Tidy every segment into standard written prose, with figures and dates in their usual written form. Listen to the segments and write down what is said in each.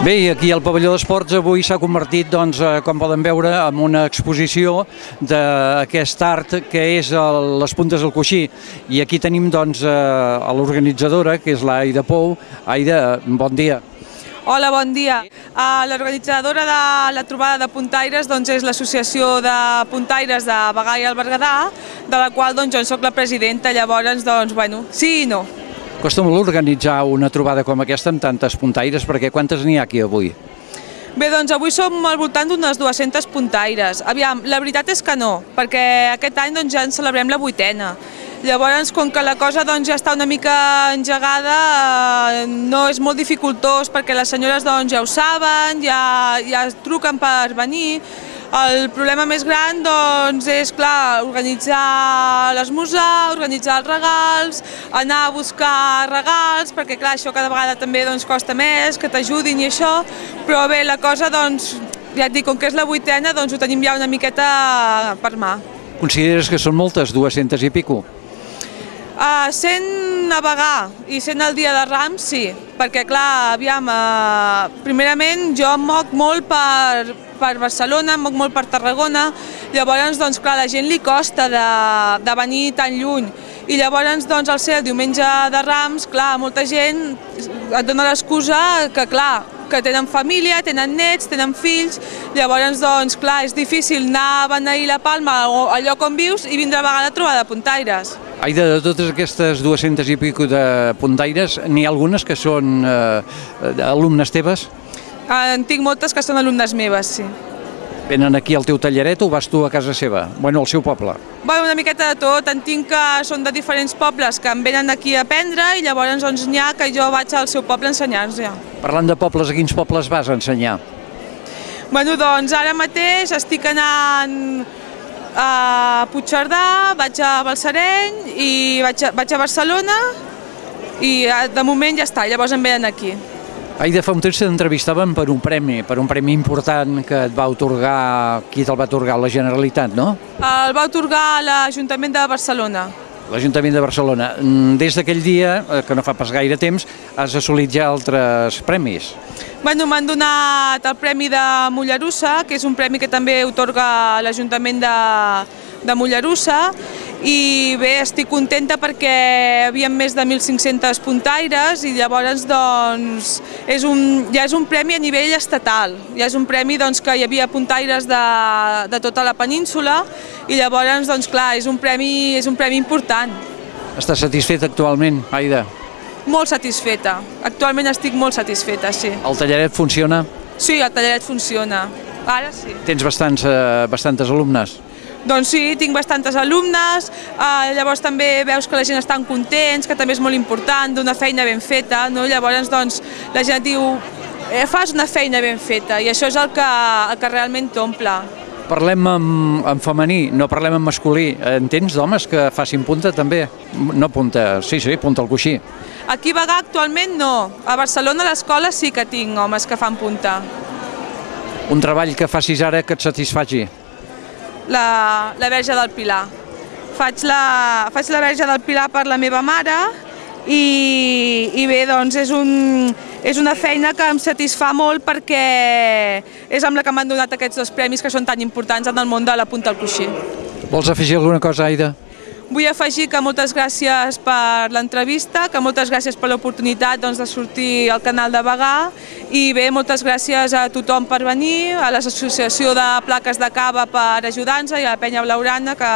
Bé, i aquí al pavelló d'esports avui s'ha convertit, com poden veure, en una exposició d'aquest art que és les puntes del coixí. I aquí tenim a l'organitzadora, que és l'Aida Pou. Aida, bon dia. Hola, bon dia. L'organitzadora de la trobada de puntaires és l'Associació de Puntaires de Bagà i el Berguedà, de la qual jo soc la presidenta. Llavors, sí i no. Costa molt organitzar una trobada com aquesta amb tantes puntaires, perquè quantes n'hi ha aquí avui? Bé, avui som al voltant d'unes 200 puntaires. Aviam, la veritat és que no, perquè aquest any ja en celebrem la 8ª. Llavors, com que la cosa ja està una mica engegada, no és molt dificultós, perquè les senyores ja ho saben, ja truquen per venir. El problema més gran és, clar, organitzar l'esmorzar, organitzar els regals, anar a buscar regals, perquè clar, això cada vegada també costa més, que t'ajudin i això, però bé, la cosa, ja et dic, com que és la 8ª, ho tenim ja una miqueta per mà. Consideres que són moltes, 200 i pico? 100 a Bagà i 100 al dia de Rams, sí, perquè clar, aviam, primerament jo em moc molt per Barcelona, em moc molt per Tarragona, llavors, clar, a la gent li costa de venir tan lluny. I llavors, al ser el diumenge de Rams, clar, molta gent et dona l'excusa que, clar, que tenen família, tenen nets, tenen fills, llavors, clar, és difícil anar a beneir la Palma al lloc on vius i vindre a vegada a trobar de puntaires. Aida, de totes aquestes 200 i pico de puntaires, n'hi ha algunes que són alumnes teves? En tinc moltes que són alumnes meves, sí. Venen aquí al teu talleret o vas tu a casa seva? Bueno, al seu poble. Una miqueta de tot. En tinc que són de diferents pobles que em venen aquí a aprendre i llavors n'hi ha que jo vaig al seu poble a ensenyar-los. Parlant de pobles, a quins pobles vas a ensenyar? Ara mateix estic anant a Puigcerdà, vaig a Balsareny i vaig a Barcelona i de moment ja està, llavors em venen aquí. Aida, fa un temps t'entrevistàvem per un premi important que et va atorgar, qui te'l va atorgar? La Generalitat, no? El va atorgar l'Ajuntament de Barcelona. L'Ajuntament de Barcelona. Des d'aquell dia, que no fa pas gaire temps, has assolit ja altres premis. M'han donat el Premi de Mollerussa, que és un premi que també atorga l'Ajuntament de Mollerussa, i bé, estic contenta perquè hi havia més de 1.500 puntaires i llavors ja és un premi a nivell estatal, ja és un premi que hi havia puntaires de tota la península i llavors, clar, és un premi important. Estàs satisfeta actualment, Aida? Molt satisfeta, actualment estic molt satisfeta, sí. El tallaret funciona? Sí, el tallaret funciona, ara sí. Tens bastantes alumnes? Doncs sí, tinc bastantes alumnes, llavors també veus que la gent estan contents, que també és molt important, d'una feina ben feta, llavors la gent diu fas una feina ben feta i això és el que realment t'omple. Parlem en femení, no parlem en masculí. En tens d'homes que facin punta també? No punta, sí, punta al coixí. Aquí a Bagà actualment no, a Barcelona a l'escola sí que tinc homes que fan punta. Un treball que facis ara que et satisfaci? La Verge del Pilar. Faig la Verge del Pilar per la meva mare i bé, és una feina que em satisfà molt perquè és amb la que m'han donat aquests 2 premis que són tan importants en el món de la punta al coixí. Vols afegir alguna cosa, Aida? Vull afegir que moltes gràcies per l'entrevista, que moltes gràcies per l'oportunitat de sortir al canal de Bagà i bé, moltes gràcies a tothom per venir, a l'Associació de Plaques de Cava per ajudar-nos i a la Penya Blaugrana que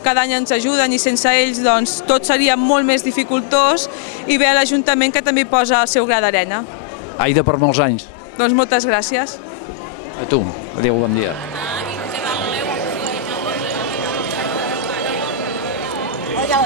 cada any ens ajuden i sense ells tot seria molt més dificultós i bé a l'Ajuntament que també posa el seu gra d'arena. Aida, per molts anys. Doncs moltes gràcies. A tu. Adéu, bon dia. Ya,